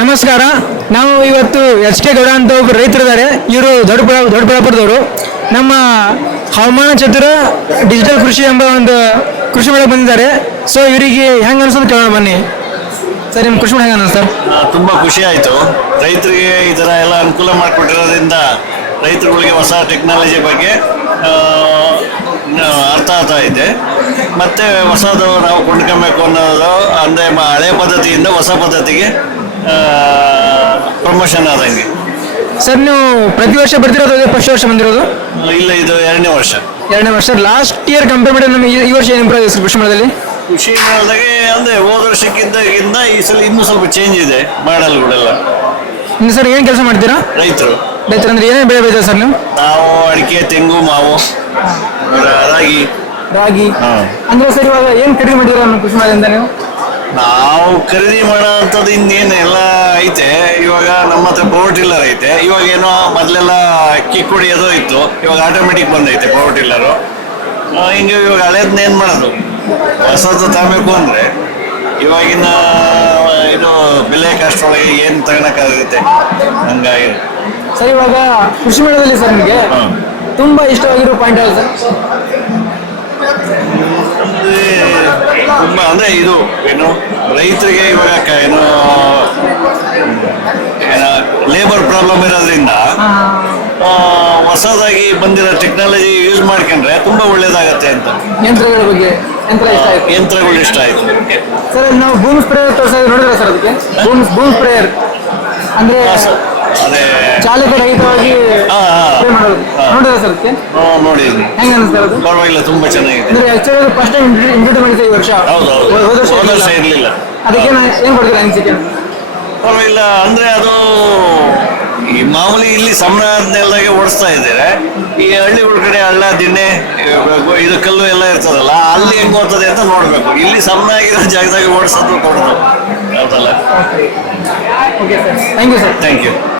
ನಮಸ್ಕಾರ. ನಾವು ಇವತ್ತು ಎಚ್ ಕೆ ಗೌಡ ಅಂತ ಒಬ್ಬರು ರೈತರಿದ್ದಾರೆ. ಇವರು ದೊಡ್ಡಬಳ್ಳಾಪುರದವರು. ನಮ್ಮ ಹವಾಮಾನ ಚತುರ ಡಿಜಿಟಲ್ ಕೃಷಿ ಎಂಬ ಒಂದು ಕೃಷಿ ಮೇಳಕ್ಕೆ ಬಂದಿದ್ದಾರೆ. ಸೊ ಇವರಿಗೆ ಹೆಂಗೆ ಅನ್ಸೋದು ಕೇಳೋಣ ಬನ್ನಿ. ಸರ್, ನಿಮ್ಮ ಕೃಷಿ ಮೇಳ ಹೆಂಗೆ ಅನ್ಸುತ್ತೆ ಸರ್? ತುಂಬ ಖುಷಿ ಆಯಿತು. ರೈತರಿಗೆ ಈ ಥರ ಎಲ್ಲ ಅನುಕೂಲ ಮಾಡಿಕೊಟ್ಟಿರೋದ್ರಿಂದ ರೈತರುಗಳಿಗೆ ಹೊಸ ಟೆಕ್ನಾಲಜಿ ಬಗ್ಗೆ ಅರ್ಥ ಆಗ್ತಾ ಇದೆ. ಮತ್ತು ಹೊಸದು ನಾವು ಕೊಂಡ್ಕೊಬೇಕು ಅನ್ನೋದು ಅಂದರೆ ಹಳೆ ಪದ್ಧತಿಯಿಂದ ಹೊಸ ಪದ್ಧತಿಗೆ ಪ್ರಮೋಷನ್ ಆದಂಗೆ. ಸರ್, ನೀವು ಪ್ರತಿ ವರ್ಷ ಬರ್ತಿರೋದು ಫಸ್ಟ್ ವರ್ಷ ಬಂದಿರೋದು? ಇಲ್ಲ, ಇದು ಎರಡನೇ ವರ್ಷ. ಎರಡನೇ ವರ್ಷ. ಲಾಸ್ಟ್ ಇಯರ್ ಕಂಪೇರ್ ಮಾಡಿ ನಮಗೆ ಈ ವರ್ಷ ಏನು ಇಂಪ್ರೂವ್ ಆಗಿದೆ ಕೃಷಿ ಮೇಳದಲ್ಲಿ? ಕೃಷಿ ಮೇಳದಾಗೆ ಅಂದರೆ ಹೋದ ವರ್ಷಕ್ಕಿಂತ ಈ ಸಲ ಇನ್ನೂ ಸ್ವಲ್ಪ ಚೇಂಜ್ ಇದೆ ಮಾಡಲ್ಗಳೆಲ್ಲ. ಇನ್ನು ಸರ್ ಏನು ಕೆಲಸ ಮಾಡ್ತೀರಾ? ರೈತರು ಅಂದ್ರೆ ಏನೇನು ಬೆಳೆ ಬೆಳೀತಾರೆ ಸರ್ ನೀವು? ನಾವು ಅಡಿಕೆ, ತೆಂಗು, ಮಾವು, ರಾಗಿ. ಅಂದ್ರೆ ಸರ್ ಇವಾಗ ಏನು ಖರೀದಿ ಮಾಡಿದ್ದೀರಾ ನಮ್ಮ ಕೃಷಿ ಮೇಳದಿಂದ ನೀವು? ನಾವು ಖರೀದಿ ಮಾಡೋ ಅಂಥದ್ದು ಇನ್ನೇನು ಎಲ್ಲ ಐತೆ. ಇವಾಗ ನಮ್ಮ ಹತ್ರ ಪವರ್ ಟಿಲ್ಲರ್ ಐತೆ. ಇವಾಗ ಏನೋ ಮೊದಲೆಲ್ಲ ಕಿಕ್ ಹೊಡಿಯೋದು ಇತ್ತು, ಇವಾಗ ಆಟೋಮೆಟಿಕ್ ಬಂದೈತೆ ಪವರ್ ಟಿಲ್ಲರು. ಹಿಂಗೆ ಇವಾಗ ಹಳೇದನ್ನ ಏನು ಮಾಡೋದು, ಹೊಸದು ತಗೋಬೇಕು ಅಂದರೆ ಇವಾಗಿನ ಇದು ಬೆಲೆ ಕಷ್ಟೊಳಗೆ ಏನು ತಗೊಳಕ್ಕಾಗುತ್ತೆ, ಹಂಗಾಗಿ. ಸರ್, ಇವಾಗ ಕೃಷಿ ಮೇಳದಲ್ಲಿ ಸರ್ ನಿಮಗೆ ತುಂಬಾ ಇಷ್ಟವಾಗಿರೋ ಪಾಯಿಂಟ್ ಯಾವುದು ಸರ್? ತುಂಬ ಅಂದರೆ ಇದು ಏನು ರೈತರಿಗೆ ಇವಾಗ ಏನು ಲೇಬರ್ ಪ್ರಾಬ್ಲಮ್ ಇರೋದ್ರಿಂದ ಹೊಸದಾಗಿ ಬಂದಿರೋ ಟೆಕ್ನಾಲಜಿ ಯೂಸ್ ಮಾಡ್ಕೊಂಡ್ರೆ ತುಂಬ ಒಳ್ಳೇದಾಗತ್ತೆ ಅಂತ. ಯಂತ್ರಗಳ ಬಗ್ಗೆ ಯಂತ್ರಗಳು ಇಷ್ಟ ಆಯ್ತು. ಸರ್, ನಾವು ಬೂಮ್ ಸ್ಪ್ರೇಯರ್ ತೋರಿಸೋದು ನೋಡಿದ್ರೆ ಸರ್, ಅದಕ್ಕೆ ಬೂಮ್ ಸ್ಪ್ರೇಯರ್ ಅಂದ್ರೆ ಅದೇ ಚಾಲಕರಹಿತವಾಗಿ ನೋಡಿದ್ರೆ ಸರ್, ಅದಕ್ಕೆ ನೋಡಿದ್ವಿ. ಹೆಂಗ ಅನಿಸ್ತಾ ಅದು? ಪರವಾಗಿಲ್ಲ, ತುಂಬಾ ಚೆನ್ನಾಗಿದೆ. ಅಂದ್ರೆ ಆಕ್ಚುಲಿ ಫಸ್ಟ್ ಟೈಮ್ ಇಂಟ್ರೊಡ್ಯೂಸ್ ಮಾಡಿದ್ದೆ ಈ ವರ್ಷ. ಹೌದು, ಹೋದ ವರ್ಷ ಇರಲಿಲ್ಲ. ಅದಕ್ಕೆ ಏನ್ ಕೊಡ್ತೀರಾ ಅನಿಸಿಕೆ? ಪರವಾಗಿಲ್ಲ ಅಂದ್ರೆ ಅದು ಈ ಮಾಮೂಲಿ ಇಲ್ಲಿ ಸಮನಾದ್ನೆಲ್ದಾಗೆ ಓಡಿಸ್ತಾ ಇದ್ದಾರೆ. ಈ ಹಳ್ಳಿಗಳ ಕಡೆ ಹಳ್ಳ, ದಿಣ್ಣೆ, ಇದು ಕಲ್ಲು ಎಲ್ಲ ಇರ್ತದಲ್ಲ, ಅಲ್ಲಿ ಹೆಂಗ್ ಓದ್ತದೆ ಅಂತ ನೋಡ್ಬೇಕು. ಇಲ್ಲಿ ಸಮನಾಗಿರೋ ಜಾಗದಾಗ ಓಡಿಸೋದು ಕೊಡೋದು ಹೌದಲ್ಲ. Okay sir, thank you sir. Thank you.